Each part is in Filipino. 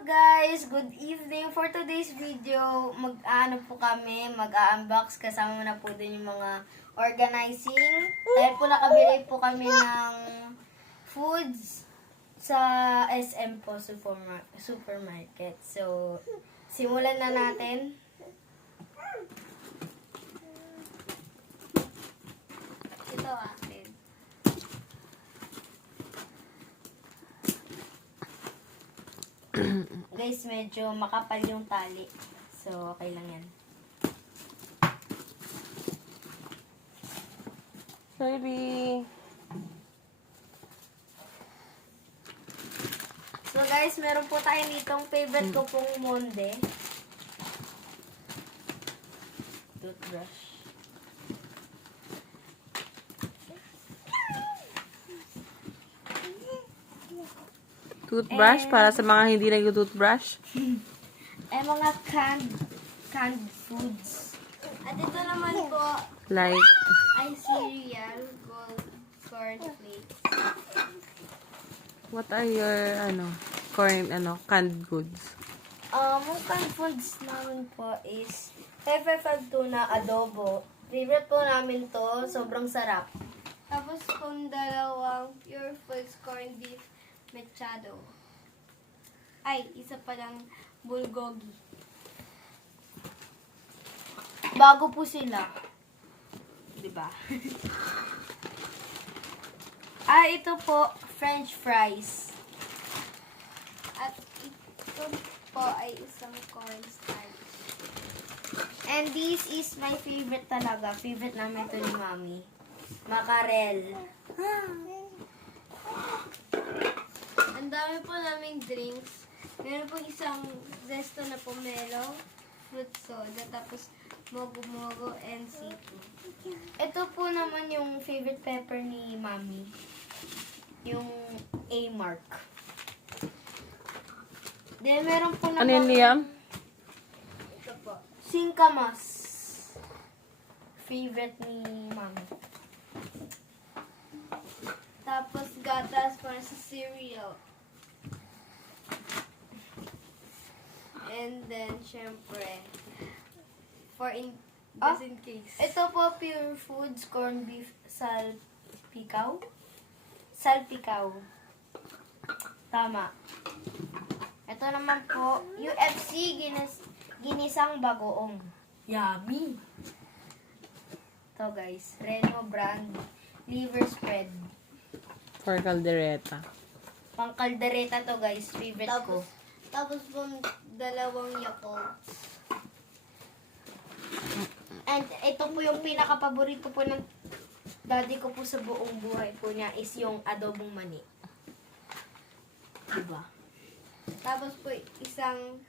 Guys, good evening. For today's video, mag-unbox kasama na po din yung mga organizing. Dahil po nakabili po kami ng foods sa SM po supermarket. So, simulan na natin. Ito akin. Guys, medyo makapal yung tali. So, okay lang yan. Sorry. So, guys, meron po tayo ditong favorite ko pong Monde. Toothbrush. Toothbrush para sa mga hindi nag-toothbrush. Mga canned foods. At ito naman po Like, ay cereal, gold cornflakes. what are your, canned goods? Yung canned foods namin po is 555 tuna adobo. Favorite po namin to. Sobrang sarap. Tapos kung dalawang pure foods corned beef mechado. Ay, isa pa lang bulgogi. Bago po sila. Diba? Ito po, French fries. At ito po ay isang cornstarch. And this is my favorite talaga. Favorite namin ito ni Mami. Mackerel. Ang dami po naming drinks. Meron po isang zesto na pomelo, fruit soda, tapos mogo-mogo, and seafood. Ito po naman yung favorite pepper ni Mami. Yung A-mark. Then, meron po naman... Ano yun, Liam? Ito po. Singkamas. Favorite ni Mami. Tapos, gatas para sa cereal. And then, syempre, just in case. Ito po, Pure Foods, corned beef, salpikaw. Salpikaw. Tama. Ito naman po, UFC, ginisang bagoong. Yummy! Ito guys, Reno brand, liver spread. For caldereta. Pang kaldereta to guys, favorite ko. Tapos po, dalawang Yakult. And ito po yung pinaka-paborito po ng daddy ko po sa buong buhay po niya is yung adobong mani. Diba? Tapos po, isang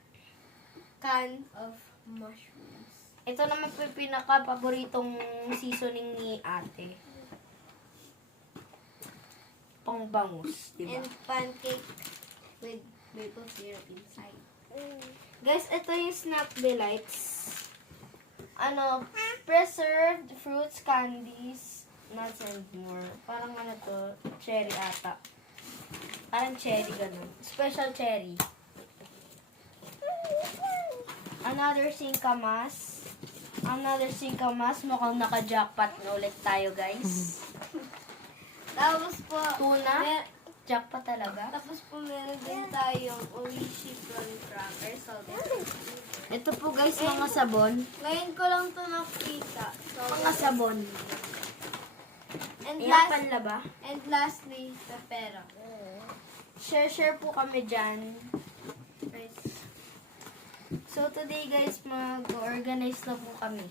can of mushrooms. Ito naman po yung pinaka-paboritong seasoning ni ate. Pangbangus, diba? And pancake with maple syrup inside. Guys, ito yung Snap Delights. Preserved fruits, candies, nuts and more. Parang cherry ata. Parang cherry ganun. Special cherry. Another singkamas. Mukhang naka-jackpot na ulit tayo, guys. Tapos po, tuna. Jackpot talaga. Tapos po, meron din tayong Oishi prawn crackers. Ito po guys, mga sabon. Ngayon ko lang ito nakita. So, mga sabon. And lastly, pepera. Share po kami dyan. So today guys, mag-organize na po kami.